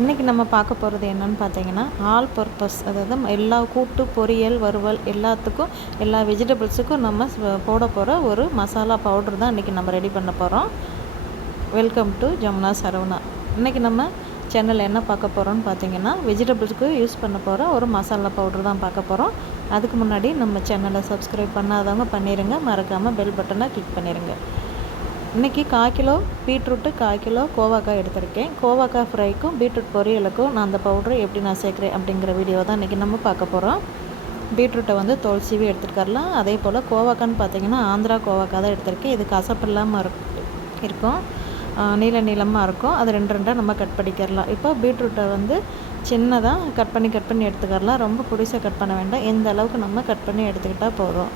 இன்றைக்கி நம்ம பார்க்க போகிறது என்னென்னு பார்த்தீங்கன்னா, ஆல் பர்பஸ், அதாவது எல்லா கூட்டு, பொரியல், வறுவல் எல்லாத்துக்கும், எல்லா வெஜிடபிள்ஸுக்கும் நம்ம போட போகிற ஒரு மசாலா பவுடர் தான் இன்றைக்கி நம்ம ரெடி பண்ண போகிறோம். Welcome to Jamuna Saravana. இன்றைக்கி நம்ம சேனலில் என்ன பார்க்க போகிறோன்னு பார்த்தீங்கன்னா, வெஜிடபிள்ஸுக்கு யூஸ் பண்ண போகிற ஒரு மசாலா பவுடர் தான் பார்க்க போகிறோம். அதுக்கு முன்னாடி நம்ம சேனலை சப்ஸ்கிரைப் பண்ணாதவங்க பண்ணிடுங்க, மறக்காமல் பெல் பட்டனை கிளிக் பண்ணிடுங்க. இன்றைக்கி 1/4 கிலோ பீட்ரூட்டு, 1/4 கிலோ கோவாக்காய் எடுத்திருக்கேன். கோவாக்காய் ஃப்ரைக்கும் பீட்ரூட் பொரியலுக்கும் நான் அந்த பவுட்ரு எப்படி நான் சேர்க்குறேன் அப்படிங்கிற வீடியோ தான் இன்றைக்கி நம்ம பார்க்க போகிறோம். பீட்ரூட்டை வந்து தோல் சீவி எடுத்துருக்கலாம். அதே போல் கோவாக்கான்னு பார்த்தீங்கன்னா ஆந்திரா கோவாக்காய் தான் எடுத்திருக்கேன். இது கசப்பு இல்லாமல் இருக்கும், நீளமாக இருக்கும். அது 2 நம்ம கட் பண்ணிக்கிறலாம். இப்போ பீட்ரூட்டை வந்து சின்னதாக கட் பண்ணி எடுத்துக்கலாம். ரொம்ப பொடிசாக கட் பண்ண வேண்டாம். எந்த அளவுக்கு நம்ம கட் பண்ணி எடுத்துக்கிட்டால் போதும்.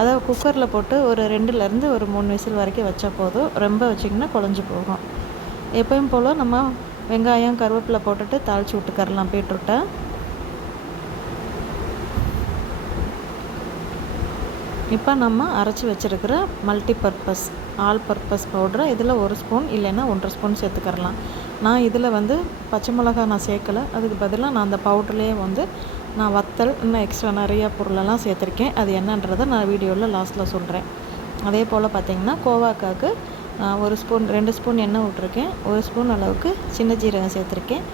அதை குக்கரில் போட்டு ஒரு 2லேருந்து ஒரு 3 விசில் வரைக்கும் வச்சா போதும். ரொம்ப வச்சிங்கன்னா குழஞ்சி போகும். எப்பயும் போல் நம்ம வெங்காயம், கருவேப்பிலை போட்டுட்டு தாளித்து விட்டுக்கரலாம் பீட்ரூட்டை. இப்போ நம்ம அரைச்சி வச்சுருக்கிற மல்டிபர்பஸ் ஆல் பர்பஸ் பவுட்ரு இதில் 1 ஸ்பூன் இல்லைன்னா 1.5 ஸ்பூன் சேர்த்துக்கரலாம். நான் இதில் வந்து பச்சை மிளகா நான் சேர்க்கலை. அதுக்கு பதிலாக நான் அந்த பவுட்ருலேயே வந்து நான் வத்தல் இன்னும் எக்ஸ்ட்ரா நிறையா பொருளெல்லாம் சேர்த்துருக்கேன். அது என்னன்றதை நான் வீடியோவில் லாஸ்ட்டில் சொல்கிறேன். அதே போல் பார்த்திங்கன்னா கோவாக்காவுக்கு 1 ஸ்பூன் 2 ஸ்பூன் எண்ணெய் விட்ருக்கேன். 1 ஸ்பூன் அளவுக்கு சின்ன ஜீரகம் சேர்த்துருக்கேன்.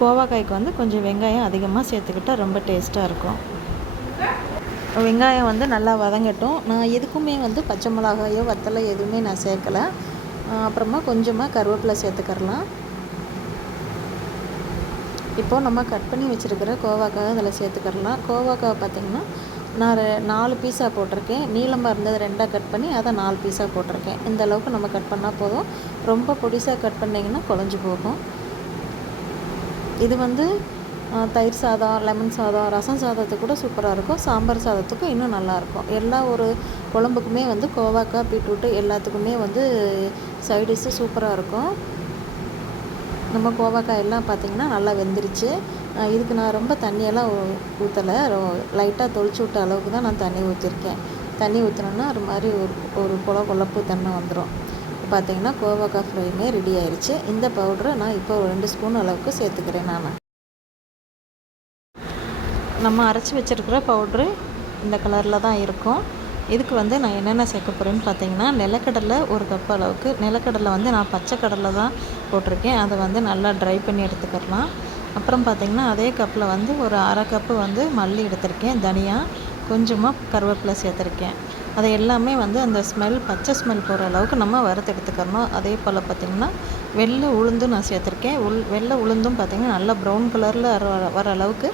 கோவாக்காய்க்கு வந்து கொஞ்சம் வெங்காயம் அதிகமாக சேர்த்துக்கிட்டால் ரொம்ப டேஸ்ட்டாக இருக்கும். வெங்காயம் வந்து நல்லா வதங்கட்டும். நான் எதுக்குமே வந்து பச்சை மிளகாயோ வத்தலை எதுவுமே நான் சேர்க்கலை. அப்புறமா கொஞ்சமாக கருவேப்பிலை சேர்த்துக்கரலாம். இப்போது நம்ம கட் பண்ணி வச்சுருக்கிற கோவாக்காய் அதில் சேர்த்துக்கரலாம். கோவாக்காய் பார்த்திங்கன்னா நான் 4 பீஸாக போட்டிருக்கேன். நீளமாக இருந்தது 2ஆக கட் பண்ணி அதை 4 பீஸாக போட்டிருக்கேன். இந்த அளவுக்கு நம்ம கட் பண்ணால் போதும். ரொம்ப பொடிசாக கட் பண்ணிங்கன்னா குழஞ்சி போகும். இது வந்து தயிர் சாதம், லெமன் சாதம், ரசம் சாதத்துக்கு கூட சூப்பராக இருக்கும். சாம்பார் சாதத்துக்கும் இன்னும் நல்லாயிருக்கும். எல்லா ஒரு குழம்புக்குமே வந்து கோவாக்காய், பீட்ரூட்டு எல்லாத்துக்குமே வந்து சைடிஷ்ஷு சூப்பராக இருக்கும். நம்ம கோவாக்காய் எல்லாம் பார்த்திங்கன்னா நல்லா வெந்துருச்சு. இதுக்கு நான் ரொம்ப தண்ணியெல்லாம் ஊற்றலை. லைட்டாக தொளிச்சு விட்ட அளவுக்கு தான் நான் தண்ணி ஊற்றிருக்கேன். தண்ணி ஊற்றினோன்னா ஒரு மாதிரி ஒரு கொழப்பு தண்ணி வந்துடும். பார்த்திங்கன்னா கோவாக்காய் ஃப்ரையுமே ரெடி ஆயிடுச்சு. இந்த பவுடரை நான் இப்போ 2 ஸ்பூன் அளவுக்கு சேர்த்துக்கிறேன். நான் நம்ம அரைச்சி வச்சுருக்கிற பவுட்ரு இந்த கலரில் தான் இருக்கும். இதுக்கு வந்து நான் என்னென்ன சேர்க்க போகிறேன்னு பார்த்தீங்கன்னா, நிலக்கடலை 1 கப் அளவுக்கு. நிலக்கடலை வந்து நான் பச்சை கடலை தான் போட்டிருக்கேன். அதை வந்து நல்லா ட்ரை பண்ணி எடுத்துக்கலாம். அப்புறம் பார்த்திங்கன்னா அதே கப்பில் வந்து ஒரு 1/2 கப்பு வந்து மல்லி எடுத்திருக்கேன். தனியா கொஞ்சமாக கருவேப்பிலை சேர்த்துருக்கேன். அதை எல்லாமே வந்து அந்த பச்சை ஸ்மெல் போகிற அளவுக்கு நம்ம வறுத்து எடுத்துக்கணும். அதே போல் பார்த்திங்கன்னா வெள்ளை உளுந்து நான் சேர்த்துருக்கேன். வெள்ளை உளுந்தும் பார்த்திங்கன்னா நல்லா ப்ரௌன் கலரில் வர அளவுக்கு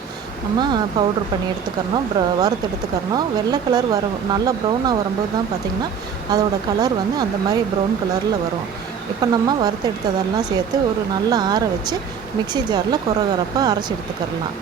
நம்ம பவுட்ரு பண்ணி எடுத்துக்கணும், வறுத்து எடுத்துக்கணும். வெள்ளை கலர் நல்லா ப்ரௌனாக வரும்போது தான் பார்த்திங்கன்னா அதோடய கலர் வந்து அந்த மாதிரி ப்ரௌன் கலரில் வரும். இப்போ நம்ம வறுத்து எடுத்ததெல்லாம் சேர்த்து ஒரு நல்லா ஆற வச்சு மிக்ஸி ஜாரில் கொரகொரப்பாக அரைச்சி எடுத்துக்கிறலாம்.